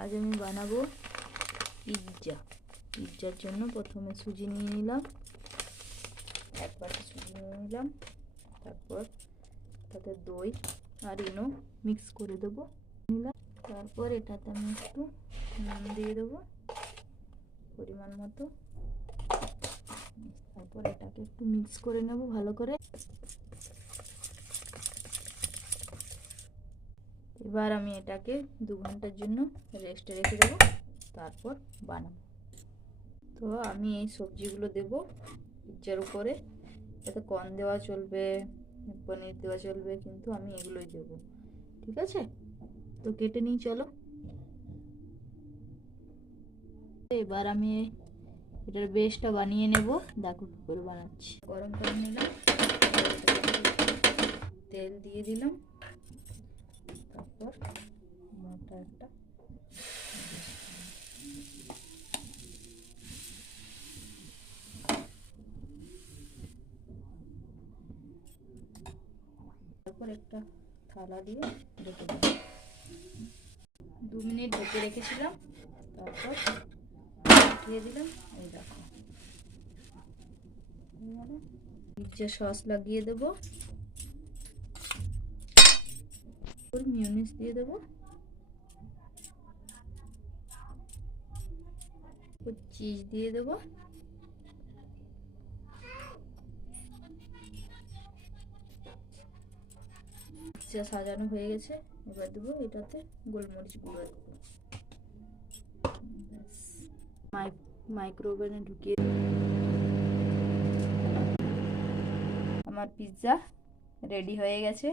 আজ আমি বানাবো পিৎজা। পিৎজার জন্য প্রথমে সুজি নিয়ে নিলাম, এক বাটি সুজি নিয়ে নিলাম। তারপর তাতে দই আর ইনো মিক্স করে দেবো নিলাম। তারপর এটাতে আমি একটু নুন দিয়ে দেবো পরিমাণ মতো। তারপর এটাকে একটু মিক্স করে নেব ভালো করে। এবার আমি এটাকে 2 ঘন্টার জন্য রেস্টে রেখে দেবো, তারপর বানাবো। তো আমি এই সবজিগুলো দেবো পিৎজার উপরে। এতে কর্ন দেওয়া চলবে, পনির দেওয়া চলবে, কিন্তু আমি এগুলোই দেবো। ঠিক আছে, তো কেটে নিই চলো। এবার আমি এটার বেসটা বানিয়ে নেব। দেখো কি করে বানাচ্ছি। গরম করে নিলাম, তেল দিয়ে দিলাম, তারপর মোটা একটা তারপর একটা থালা দিয়ে ঢেকে দিলাম। 2 মিনিট ঢেকে রেখেছিলাম, তারপর উঠিয়ে দিলাম। এই দেখো পিৎজা সস লাগিয়ে দেবো, মিউনিস দিয়ে দেবো, চিজ দিয়ে দেবো। পিৎজা সাজানো হয়ে গেছে। এবার দেবো এটাতে গোলমরিচ গুঁড়ো দেবো। মাইক্রোওভেনে ঢুকিয়ে আমার পিৎজা রেডি হয়ে গেছে।